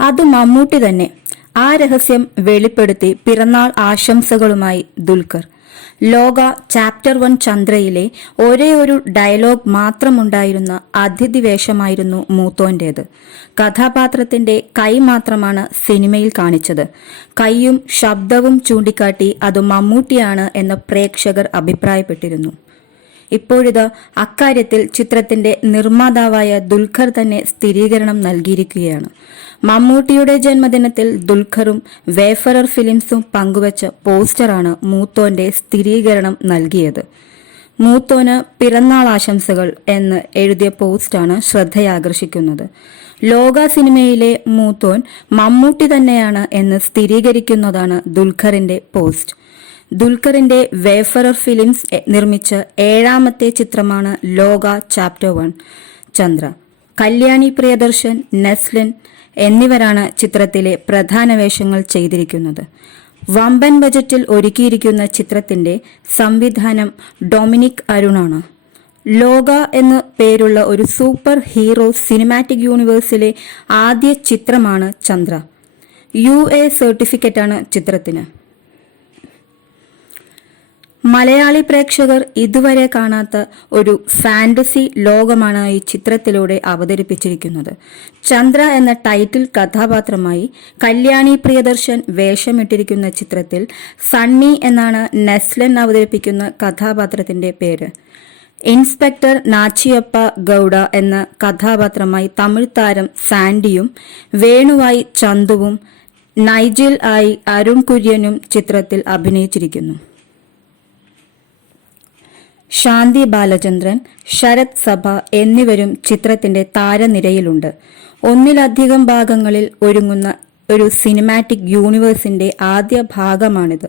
അത് മമ്മൂട്ടി തന്നെ. ആ രഹസ്യം വെളിപ്പെടുത്തി പിറന്നാൾ ആശംസകളുമായി ദുൽഖർ. ലോക ചാപ്റ്റർ വൺ ചന്ദ്രയിലെ ഒരേ ഒരു ഡയലോഗ് മാത്രമുണ്ടായിരുന്ന അതിഥി വേഷമായിരുന്നു മൂത്തോന്റേത്. കഥാപാത്രത്തിന്റെ കൈ മാത്രമാണ് സിനിമയിൽ കാണിച്ചത്. കൈയും ശബ്ദവും ചൂണ്ടിക്കാട്ടി അത് മമ്മൂട്ടിയാണ് എന്ന് പ്രേക്ഷകർ അഭിപ്രായപ്പെട്ടിരുന്നു. ഇപ്പോഴിത് അക്കാര്യത്തിൽ ചിത്രത്തിന്റെ നിർമ്മാതാവായ ദുൽഖർ തന്നെ സ്ഥിരീകരണം നൽകിയിരിക്കുകയാണ്. മമ്മൂട്ടിയുടെ ജന്മദിനത്തിൽ ദുൽഖറും വേഫറർ ഫിലിംസും പങ്കുവച്ച പോസ്റ്ററാണ് മൂത്തോന്റെ സ്ഥിരീകരണം നൽകിയത്. മൂത്തോന് പിറന്നാൾ ആശംസകൾ എന്ന് എഴുതിയ പോസ്റ്റാണ് ശ്രദ്ധയാകർഷിക്കുന്നത്. ലോക സിനിമയിലെ മൂത്തോൻ മമ്മൂട്ടി തന്നെയാണ് എന്ന് സ്ഥിരീകരിക്കുന്നതാണ് ദുൽഖറിന്റെ പോസ്റ്റ്. ദുൽഖറിന്റെ വേഫറർ ഫിലിംസ് നിർമ്മിച്ച ഏഴാമത്തെ ചിത്രമാണ് ലോക ചാപ്റ്റർ വൺ. ചന്ദ്ര. കല്യാണി പ്രിയദർശൻ നെസ്ലിൻ എന്നിവരാണ് ചിത്രത്തിലെ പ്രധാന വേഷങ്ങൾ ചെയ്തിരിക്കുന്നത്. വമ്പൻ ബജറ്റിൽ ഒരുക്കിയിരിക്കുന്ന ചിത്രത്തിന്റെ സംവിധാനം ഡൊമിനിക് അരുണാണ്. ലോക എന്ന പേരുള്ള ഒരു സൂപ്പർ ഹീറോ സിനിമാറ്റിക് യൂണിവേഴ്സിലെ ആദ്യ ചിത്രമാണ് ചന്ദ്ര. യു എ സർട്ടിഫിക്കറ്റാണ് ചിത്രത്തിന്. മലയാളി പ്രേക്ഷകർ ഇതുവരെ കാണാത്ത ഒരു ഫാന്റസി ലോകമാണ് ഈ ചിത്രത്തിലൂടെ അവതരിപ്പിച്ചിരിക്കുന്നത്. ചന്ദ്ര എന്ന ടൈറ്റിൽ കഥാപാത്രമായി കല്യാണി പ്രിയദർശൻ വേഷമിട്ടിരിക്കുന്ന ചിത്രത്തിൽ സണ്ണി എന്നാണ് നെസ്ലൻ അവതരിപ്പിക്കുന്ന കഥാപാത്രത്തിന്റെ പേര്. ഇൻസ്പെക്ടർ നാച്ചിയപ്പ ഗൌഡ എന്ന കഥാപാത്രമായി തമിഴ് താരം സാൻഡിയും വേണുവായി ചന്തുവും നൈജിൽ ആയി അരുൺ കുര്യനും ചിത്രത്തിൽ അഭിനയിച്ചിരിക്കുന്നു. ശാന്തി ബാലചന്ദ്രൻ ശരത് സഭ എന്നിവരും ചിത്രത്തിന്റെ താരനിരയിലുണ്ട്. ഒന്നിലധികം ഭാഗങ്ങളിൽ ഒരുങ്ങുന്ന ഒരു സിനിമാറ്റിക് യൂണിവേഴ്സിന്റെ ആദ്യ ഭാഗമാണിത്.